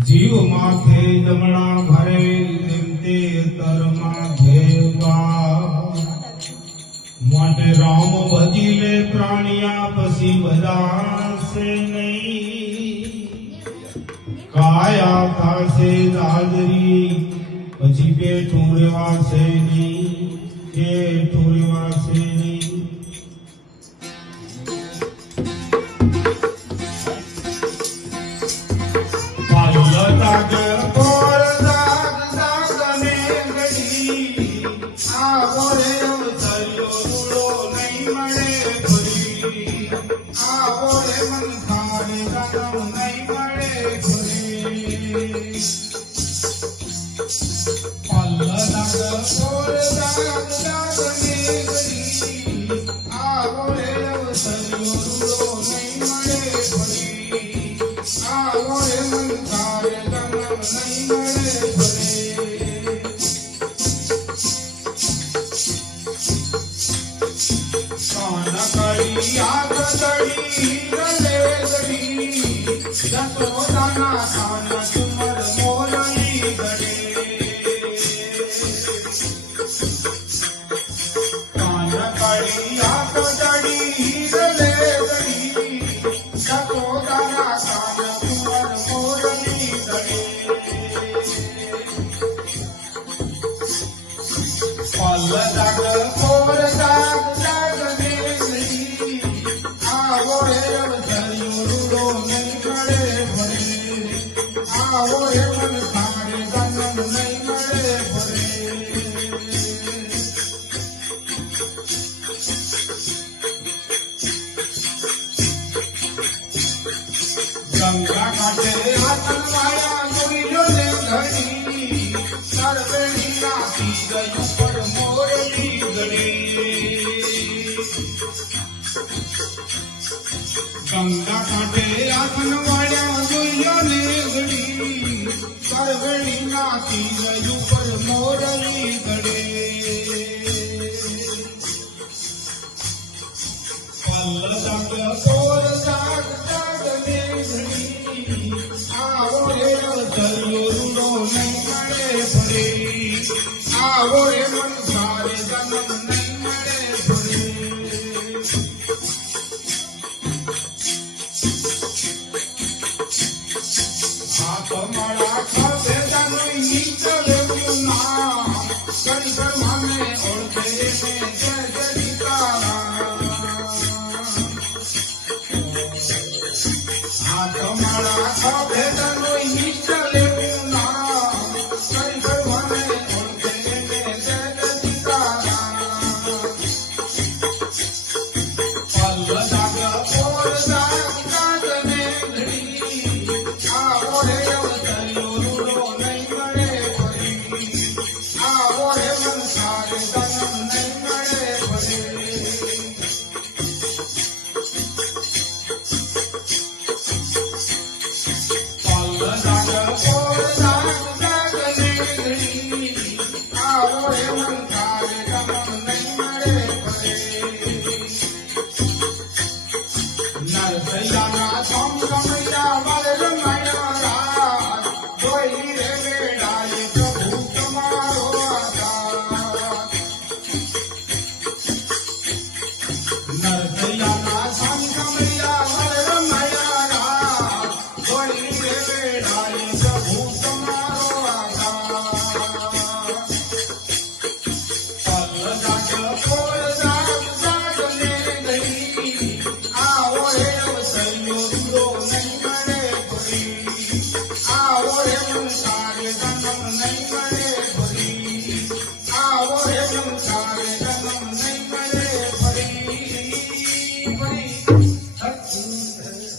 જીવ માથે જમણા ભરે તે તર માથે માટે રામ ભજી લે પ્રાણિયા પછી બધાશે નહીં કાયા થાશે દાદરી પછી પેટું રેવાશે નહીં પેટું રેવાશે નહીં ગંગા કાંઠે આતનવાયા જોઈલો ને ઘડી સરવેણી નાખી ગયું પર મોરલી ગળી ગંગા કાંઠે આતનવાયા જોઈલો ને ઘડી સરવેણી નાખી ગયું પર મોરલી ગળી પલ્લ દાગ કોર દાગ આવો રે મન સારે જન્મ નહીં મળે હાથ મારા ખાતે જાનું નીચે ના કણ કણ મને ઓળખે ને જય જય તારા હાથ મારા ખાતે જાનું નીચે